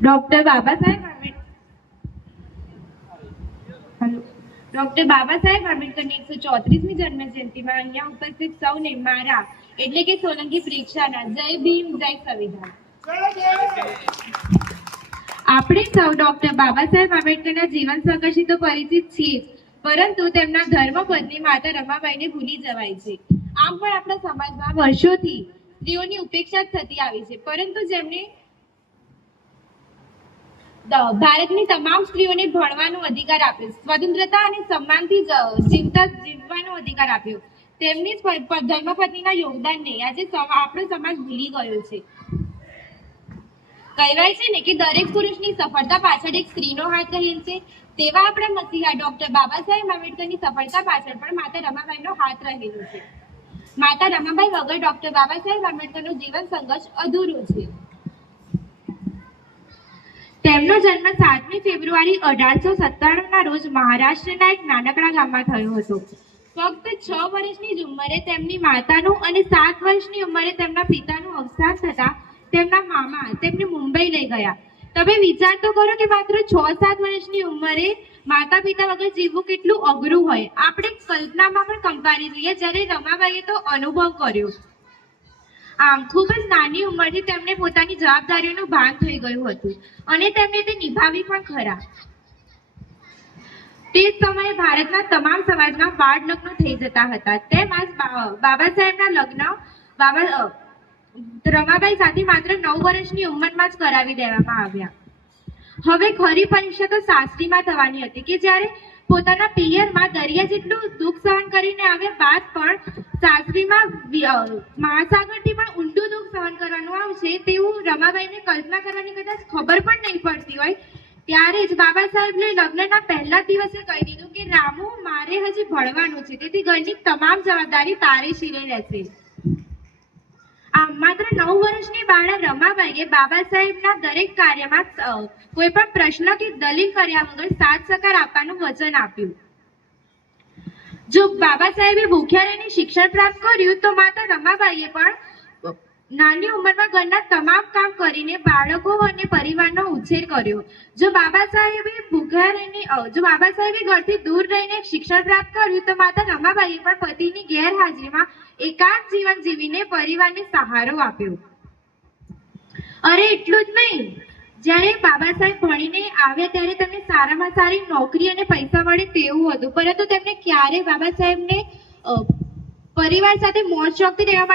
Doctor Baba Saheb આંબેડકરની 134મી જન્મ જયંતિમાં અહીંયા ઉપસ્થિત સૌને મારા એટલે કે સોલંકી પ્રેક્ષાના જય ભીમ જય સંવિધાન। આપણે સૌ ડોક્ટર બાબા સાહેબ આંબેડકરના જીવન સંઘર્ષથી તો પરિચિત છીએ, પરંતુ તેમના ધર્મપત્ની માતા રમાબાઈને ભૂલી જવાય છે। આમ પણ આપણા સમાજમાં વર્ષોથી સ્ત્રીઓની ઉપેક્ષા થતી આવી છે, પરંતુ જેમણે ભારતની તમામ સ્ત્રીઓને ભણવાનો અધિકાર આપ્યો, સ્વતંત્રતા અને સન્માનથી જીવવાનો અધિકાર આપ્યો, તેમની ધર્મપત્નીના યોગદાનને આજે આપણો સમાજ ભૂલી ગયો છે। કહેવાય છે ને કે દરેક પુરુષની સફળતા પાછળ એક સ્ત્રીનો હાથ રહેલ છે, તેવા આપણા મસીહા ડોક્ટર બાબા સાહેબ આંબેડકરની સફળતા પાછળ પણ માતા રમાબાઈનો હાથ રહેલો છે। માતા રમાબાઈ વગર ડોક્ટર બાબા સાહેબ આંબેડકરનું જીવન સંઘર્ષ અધૂરું છે। તેમનો જન્મ 7મી ફેબ્રુઆરી 1897ના રોજ મહારાષ્ટ્રના એક નાનકડા ગામમાં થયો હતો। ફક્ત 6 વર્ષની જ ઉંમરે તેમની માતાનું અને 7 વર્ષની ઉંમરે તેમના પિતાનું અવસાન થતા તેમના મામા તેમને મુંબઈ લઈ ગયા। તમે વિચાર તો કરો કે માત્ર 6-7 વર્ષની ઉંમરે માતા પિતા વગર જીવવું કેટલું અઘરું હોય। આપણે કલ્પનામાં પણ કંપારી જઈએ, જ્યારે રમાબાઈએ તો અનુભવ કર્યો। આમ ખૂબ જ નાની ઉંમરથી તેમને પોતાની જવાબદારીઓનું ભાન થઈ ગયું હતું અને તેમને તે નિભાવી પણ ખરા। તે સમયે ભારતના તમામ સમાજમાં બાળ લગ્નો થઈ જતા હતા, તેમાં બાબા સાહેબના લગ્ન રમાબાઈ સાથે માત્ર 9 વર્ષની ઉંમરમાં જ કરાવી દેવામાં આવ્યા। હવે ખરી પરીક્ષા તો સાસરીમાં થવાની હતી કે જ્યારે પોતાના પિયરમાં દરિયા જેટલું દુઃખ સહન કરીને આવ્યા બાદ પણ સાસરીમાં મહાસાગરથી પણ ઊંડું દુઃખ સહન કરવાનું આવશે તેવું રમાબાઈને કલ્પના કરવાની કદાચ ખબર પણ નહીં પડતી હોય, ત્યારે જ બાબા સાહેબે લગ્નના પહેલા દિવસે કહી દીધું કે રામુ, મારે હજી ભણવાનું છે, તેથી ઘરની તમામ જવાબદારી તારે શિરે રહેશે। આમ માત્ર 9 વર્ષની બાળા રમાબાઈએ બાબા સાહેબના દરેક કાર્યમાં કોઈ પણ પ્રશ્ન કે દલીલ કર્યા વગર સાથ સહકાર આપવાનું વચન આપ્યું। જો બાબા સાહેબે ભૂખ્યા રહીને શિક્ષણ પ્રાપ્ત કર્યું, તો માતા રમાબાઈએ પણ નાની ઉંમરમાં ઘરના તમામ કામ કરીને બાળકો અને પરિવારનો ઉછેર કર્યો। જો બાબા સાહેબે ઘરથી દૂર રહીને શિક્ષણ પ્રાપ્ત કર્યું, તો માતા રમાબાઈએ પણ પતિની ગેરહાજરીમાં એકાંત જીવન જીવીને પરિવારને સહારો આપ્યો। અરે એટલું જ નહીં, જ્યારે બાબા સાહેબ ભણીને આવ્યા ત્યારે તેમને સારામાં સારી નોકરી અને પૈસા મળે તેવું હતું, પરંતુ તેમને ક્યારેય બાબા સાહેબને પરિવાર સાથે મોજ શોખથી રહેવા